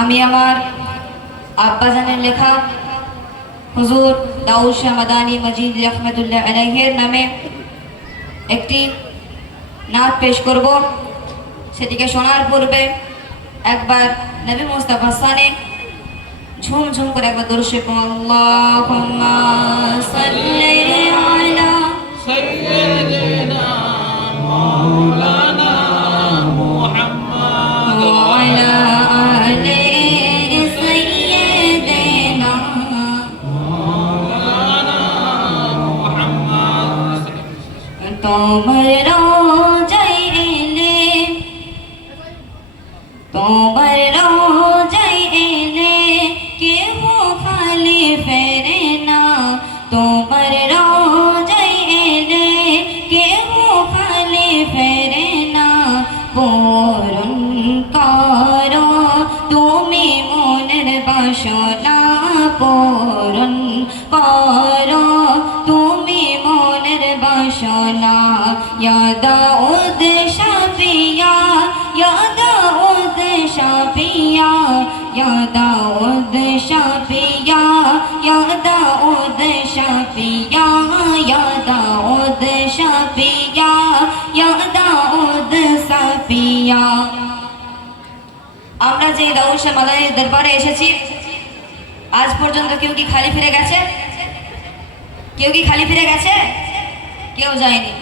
আমি আমার আব্বাজানের লেখা হুজুর দাউদ শাহ মাদানী মজিদ রহমতুল্লাহ আলাইহির নামে একটি নাত পেশ করব। সেটিকে শোনার পূর্বে একবার নবী মুস্তাফা সানে ঝুম ঝুম করে একবার দরুদ শরীফ আল্লাহুম্মা সাল্লি আলা সাইয়্যিদিনা মাওলানা মুহাম্মদ ওয়া আলা আলি সাইয়্যিদিনা মাওলানা মুহাম্মদ। তোমার রোজায় এলে তোমার রোজায় এলে কেহ খালি ফেরে না। তোমার রোজায় এলে কেহ খালি ফেরে না। পূরণ করো তুমি মনের বাসনা, পূরণ করো তুমি মনের বাসনা। ইয়া দাউদ শাফিয়া ইয়া দাউদ শাফিয়া ইয়া দাউদ শাফিয়া ইয়া দাউদ শাফিয়া ইয়া দাউদ শাফিয়া ইয়া দাউদ শাফিয়া। আমরা যে দাউদ শাহ মাদানীর দরবারে এসেছি, আজ পর্যন্ত কেউ কি খালি ফিরে গেছে? কেউ কি খালি ফিরে গেছে? কেউ যায়নি।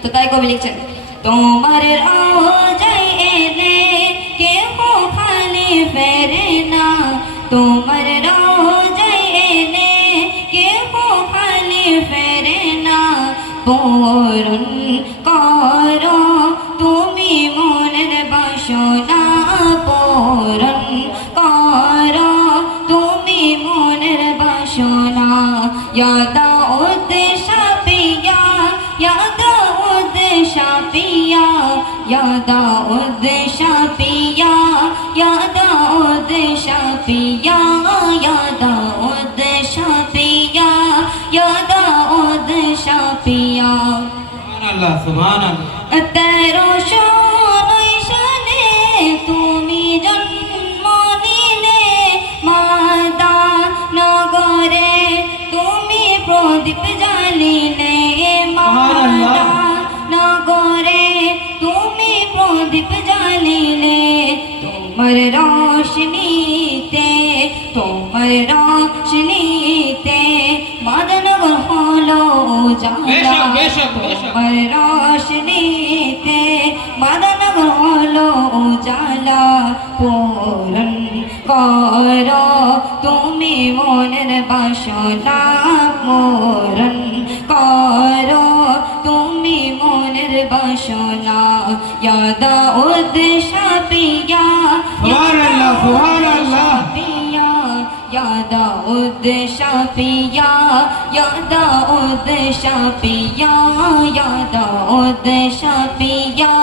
তো তাই কবি লিখছেন, তোমার রোজায় এলে কেহ খালি ফেরে না। তোমার রোজায় এলে কেহ খালি ফেরে না। পূরণ করো তুমি মনের বাসনা, পূরণ করো তুমি মনের বাসনা। ইয়া দাউদ শাফিয়া ইয়া দাউদ শাফিয়া ইয়া দাউদ শাফিয়া ইয়া দাউদ শাফিয়া ইয়া দাউদ শাফিয়া ইয়া দাউদ শাফিয়া। সুবহানাল্লাহ সুবহানাল্লাহ। 1309 সালে তুমি জন্ম নিলে মাদা নগরে, তুমি প্রদীপ জ্বালিলে মাদা নগরে, তুমি প্রদীপ জ্বালিলে। তোমার রোশনীতে তোমার রোশনীতে মাদনগর হলো উজালা। তোমার রোশনীতে মাদনগর হলো উজালা। পূরণ করো তুমি মনের বাসনা, পূরণ করো তুমি মনের বাসনা। ইয়া দাউদ শাফিয়া সুবহানাল্লাহ সুবহানাল্লাহ। ইয়া দাউদ শাফিয়া ইয়া দাউদ শাফিয়া ইয়া দাউদ শাফিয়া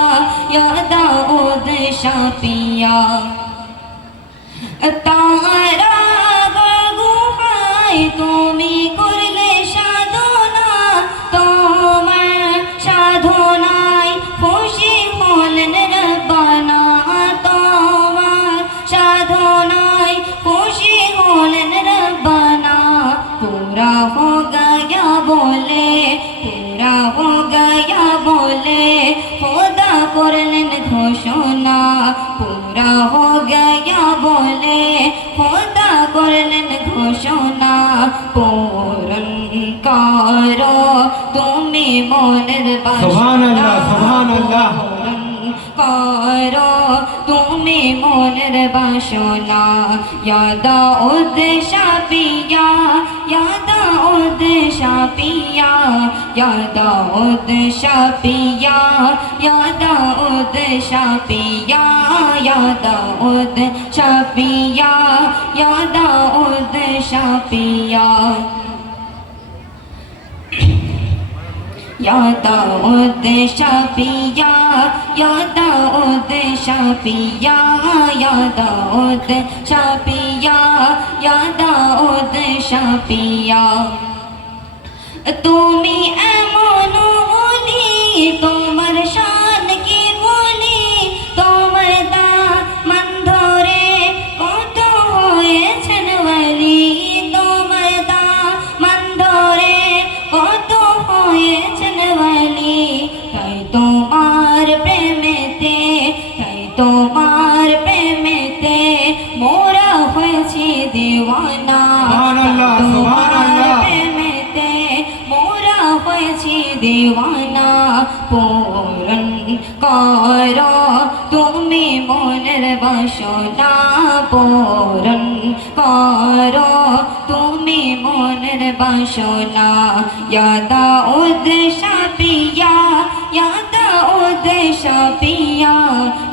ইয়া দাউদ শাফিয়া। তারা গুহায় তুমি করলে সাধনা, তোমার সাধনায় খুশি হলেন রব্বানা। তোমার সাধনায় খুশি হলেন রব্বানা। पूरा हो गया बोले पूरा हो गया बोले खुदा করলেন ঘোষণা। पूरा हो गया बोले खुदा করলেন ঘোষণা। পূরণ করো তুমি মনের বাসনা, সুবহানাল্লাহ সুবহানাল্লাহ। পূরণ করো তুমি মনের বাসনা। ইয়া দাউদ শাফিয়া ইয়া দাউদ শাফিয়া ইয়া দাউদ শাফিয়া ইয়া দাউদ শাফিয়া ইয়া দাউদ শাফিয়া ইয়া দাউদ শাফিয়া। या दाऊद शाफिया या दाऊद शाफिया या दाऊद शाफिया या दाऊद शाफिया। তুমি এমন বলি তোমার শান কি বলি, তোমার দামান ধরে দিওয়ানা পূরণ করো তুমি মনের বাসনা পূরণ করো তুমি মনের বাসনা ইয়া দাউদ শাফিয়া ইয়া দাউদ শাফিয়া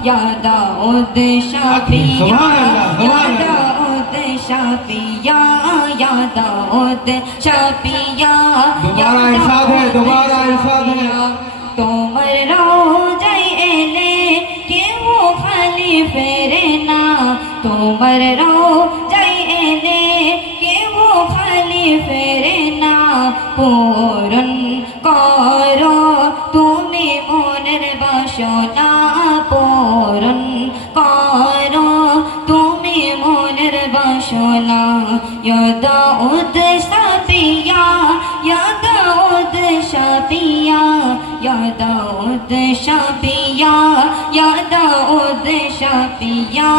ইয়া দাউদ শাফিয়া ইয়া দাউদ শাফিয়া ইয়া দাউদ শাফিয়া दोबारा इरशाद है, दोबारा इरशाद है। তোমার রোজায় এলে কেউ খালি ফেরে না তোমার রোজায় এলে কেউ খালি ফেরে না পূরণ করো তুমি মনের বাসনা পূরণ করো তুমি মনের বাসনা ইয়া দাউদ শাফিয়া ইয়া দাউদ শাফিয়া ইয়া দাউদ শাফিয়া ইয়া দাউদ শাফিয়া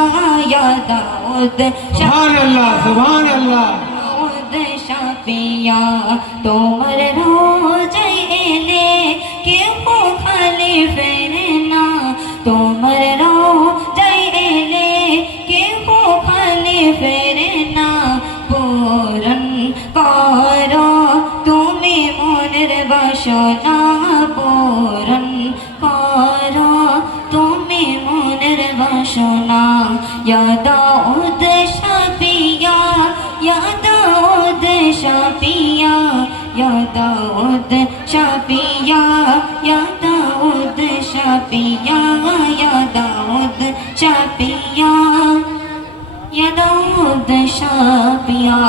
ইয়া দাউদ सुभान अल्लाह, सुभान अल्लाह। দাউদ শাফিয়া তোমার রোজায় এলে কেউ খালি ফেরে না তোমার রোজায় এলে কেউ খালি ফেরে না পূরণ করো তুমি মনের বাসনা পূরণ করো তুমি মনের বাসনা ইয়া দাউদ শাফিয়া ইয়া দাউদ শাফিয়া ইয়া দাউদ শাফিয়া ইয়া দাউদ শাফিয়া ইয়া দাউদ শাফিয়া ইয়া দাউদ শাফিয়া